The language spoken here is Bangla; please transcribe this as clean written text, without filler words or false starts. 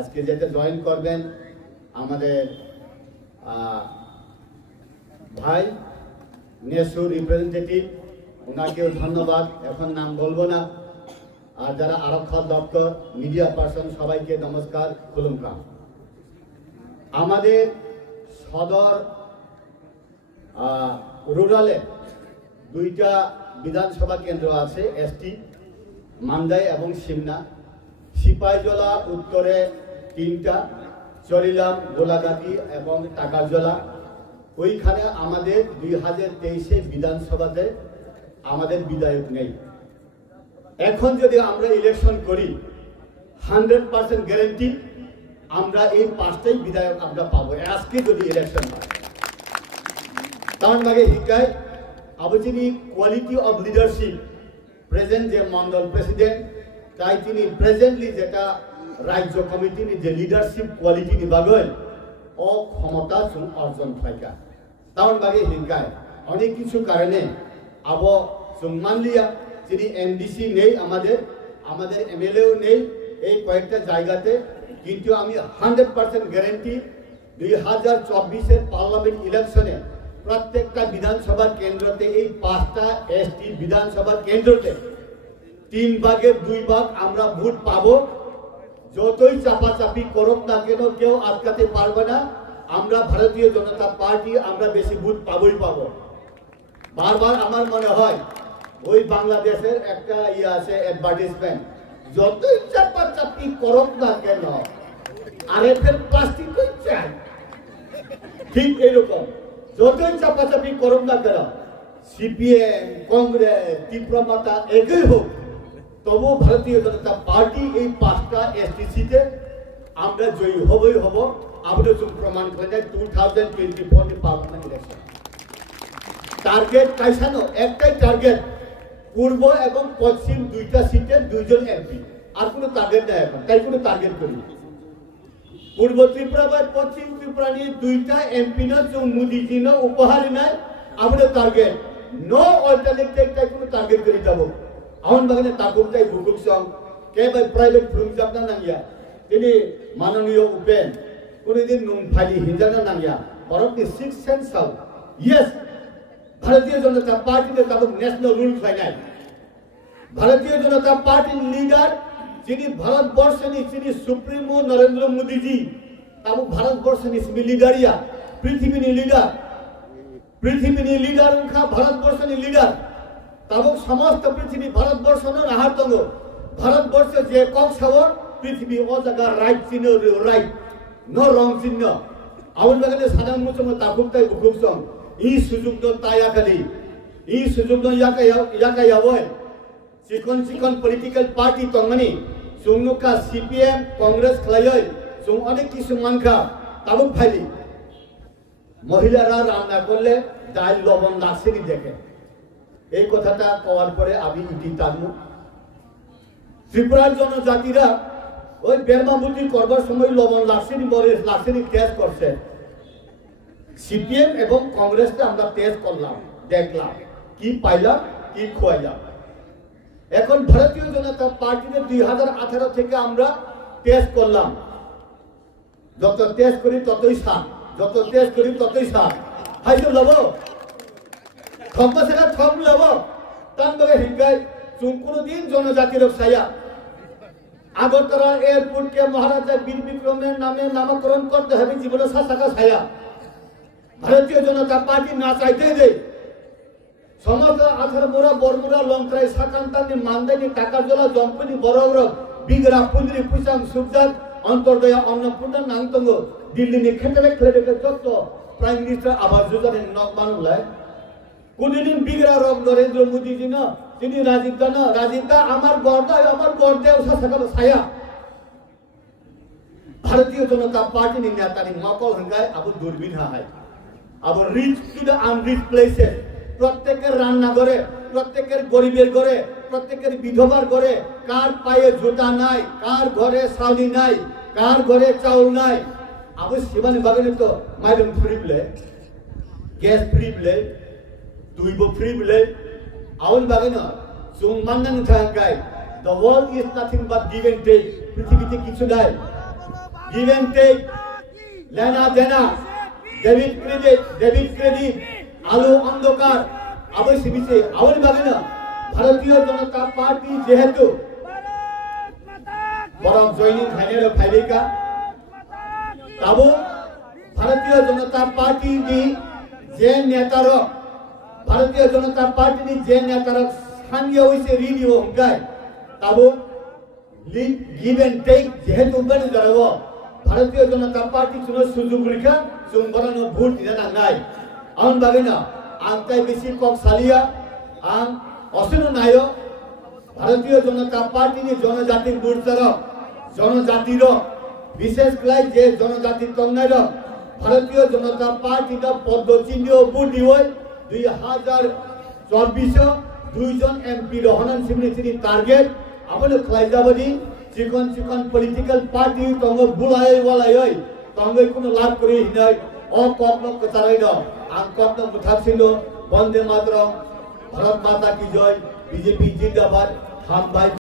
আজকে যেটা জয়েন করবেন আমাদের ভাই নেসু রিপ্রেজেন্টেটিভ, ওনাকেও ধন্যবাদ, এখন নাম বলবো না। আর যারা আরক্ষা দপ্তর, মিডিয়া পার্সন, সবাইকে নমস্কার, খুলুমকা। আমাদের সদর রুরালে 2টা বিধানসভা কেন্দ্র আছে, এসটি মান্দাই এবং সিমনা। সিপাহীজলা উত্তরে 3টা, চরিলাম, গোলাঘাটি এবং টাকারজলা। ওইখানে আমাদের 2023-এ বিধানসভাতে আমাদের বিধায়ক নেই। এখন যদি আমরা ইলেকশন করি 100% গ্যারেন্টি আমরা এই 5টাই বিধায়ক আমরা পাবো আজকে যদি ইলেকশন হয়। তার মানে হিকায় আবচিনি কোয়ালিটি অফ লিডারশিপ প্রেজেন্ট যে মন্ডল প্রেসিডেন্ট তাই তিনি প্রেজেন্টলি যেটা রাজ্য কমিটির যে লিডারশিপ কোয়ালিটি নিবাগল ও ক্ষমতা অর্জন থাকা। তার মানে হিকায় অনেক কিছু কারণে আব মানলিয়া যিনি এমডিসি নেই, আমাদের এমএলএও নেই এই কয়েকটা জায়গাতে, কিন্তু আমি 100% গ্যারেন্টি 2024-এর পার্লামেন্ট ইলেকশনে প্রত্যেকটা বিধানসভা কেন্দ্রতে এই 5টা এসটি বিধানসভা কেন্দ্রতে 3 ভাগের 2 ভাগ আমরা ভোট পাবো। যতই চাপাচাপি করুক না কেন কেউ আটকাতে পারবে না। আমরা ভারতীয় জনতা পার্টি আমরা বেশি ভোট পাবোই পাবো। বারবার আমার মনে হয় ওই বাংলাদেশের একটা আছে অ্যাডভার্টাইজমেন্ট, যতই চাপাচাপি করুক না কেন আরএফএল প্লাস্টিক চাই, ঠিক এরকম যতই চাপাচাপি করুক না কেন সিপিএম, কংগ্রেস, তীব্রমাতা একই হোক, তবু ভারতীয় জনতা পার্টি এই 5টা এসটিসিতে আমরা জয়ী হবই হব। আমরা প্রমাণ করে দেয় 2024 পার্লামেন্ট ইলেকশন। টার্গেট কাইসানো একটাই টার্গেট, পূর্ব এবং পশ্চিম 2টা সিটে 2 জন এমপি, আর কোনো টার্গেট নেই এখন। তাই কোনো টার্গেট করি পূর্ব ত্রিপুরা বা পশ্চিম ত্রিপুরা নিয়ে 2টা এমপি না মোদীজি না উপহার নাই আমাদের টার্গেট। নো অল্টারনেটিভ, তাই কোনো টার্গেট করে যাব। আমার বাগানে তাকুকটাই ভুকুক সং কে ভাই প্রাইভেট ফ্রুম যাবনা নাঙ্গিয়া তিনি মাননীয় উপেন কোনদিন নুন ফাইলি হিঞ্জানা নাঙ্গিয়া ভারতনি 6 সেন্স সাউথ। ইয়েস, ভারতীয় জনতা পার্টিতে তাবুক ন্যাশনাল রুল ফাইনাল। ভারতীয় জনতা পার্টির লিডার যিনি ভারতবর্ষের যিনি সুপ্রিমো নরেন্দ্র মোদীজি, তাবুক ভারতবর্ষের লিডারিয়া পৃথিবীর লিডার উনখা ভারতবর্ষের লিডার তাবুক সমস্ত পৃথিবী ভারতবর্ষ নাহারতঙ্গ ভারতবর্ষে যে কক সাবর পৃথিবী ও জায়গা রাইট চিহ্ন রাইট নো রং চিহ্ন আউল বাগানে সাধারণ মুসলমান তাকুকটাই বুকুক সং ই সুযোগ তায়াকালি ই সুযোগ ইয়াকায়াবয় চিকন পলিটিক্যাল পার্টি তংমানি সুংনুকা সিপিএম কংগ্রেস খালায় সুং অনেক কিছু মানখা তাবুক ফাইলি মহিলারা রান্না করলে ডাল লবণ লাগছেনি দেখে। এই কথাটা কওয়ার পরে আমি ইতি টানবো। ত্রিপুরার জনজাতিরা ওই বেরমাবুতি করবার সময় লবণ লাগছেনি মরিচ লাগছেনি টেস্ট করছে। সিপিএম এবং কংগ্রেসকে আমরা টেস্ট করলাম, দেখলাম কি পাইলাম কি খোয়াইলাম। এখন ভারতীয় জনতা পার্টিতে 2018 থেকে আমরা টেস্ট করলাম। যত টেস্ট করি ততই সার, যত টেস্ট করি ততই সার। হাইতো লব থম্বা সেটা থম লব তান বলে হিংগায় চুন কোনদিন জনজাতির ছায়া আগরতলা এয়ারপোর্টকে মহারাজা বীর বিক্রমের নামে নামকরণ করতে হবে জীবনে শাসকা ছায়া। ভারতীয় জনতা পার্টি না চাইতে দেয় সমগ্র 18 মোড়া বরমুড়া লঙ্কায় সাকান্তানি মান্দানি টাকারজলা জম্পনি বড় বিগরা পুন্দ্রি পুইসাং সুবজাত অন্তর্দয়া অন্নপূর্ণা নাংতঙ্গ দিল্লি ক্ষেত্রে খেলে যত প্রাইম মিনিস্টার আবাস যোজনার নক বানুলায় কোনদিন বিগরা রব নরেন্দ্র মোদীজি না তিনি রাজীব দা আমার গর্দায় শাসকা ছায়া। ভারতীয় জনতা পার্টি নেতানি নকল হঙ্গায় আবু দূরবীন হয় আবু reach to the unreached places. প্রত্যেকের রান্নাঘরে, প্রত্যেকের গরিবের ঘরে, প্রত্যেকের বিধবার ঘরে কার পায়ে জুতা নাই, কার ঘরে চাউলি নাই, কার ঘরে চাউল নাই। আবু শিবানী বাগানে তো মাইরম ফ্রি বলে, গ্যাস ফ্রি বলে, দুইব ফ্রি বলে। আউল বাগানে চুং মান্নান থাকায় the world is nothing but give and take. পৃথিবীতে কিছু নাই, give and take, লেনা দেনা, ডেবিট ক্রেডিট, আলো অন্ধকার, অবশ্যই বিছে আবার ভাবে না ভারতীয় জনতা পার্টি যেহেতু বরং জয়নিং খাইনের ফাইলিকা তাবো ভারতীয় জনতা পার্টি নি যে নেতার ভারতীয় জনতা পার্টি নি যে নেতার স্থানীয় হইছে রিডিও হংকাই তাবো গিভ এন্ড টেক যেহেতু উম্বানি জারাবো ভারতীয় জনতা পার্টি কোনো সুযোগ রেখা সুন্দরানো ভোট দিতে নাই আন ভাবে না আনতাই বেশি কক সালিয়া আন অসেন নায় ভারতীয় জনতা পার্টি নি জনজাতির মোর্চার জনজাতির বিশেষ করে যে জনজাতির তন্নাইর ভারতীয় জনতা পার্টি পদ্মচিহ্ন ভোট দিবই 2024 দুইজন এমপি রহনান সিমনিচিনি টার্গেট আপনি খাইজাবাদি চিকন পলিটিক্যাল পার্টি তঙ্গ বুলাই ওয়ালাই তঙ্গ কোনো লাভ করে হিনাই অ কগ্ন কতারাই দ আং কগ্ন মুথাছিল বন্দে মাতরম ভারত মাতা কি জয় বিজেপি জিন্দাবাদ হাম ভাই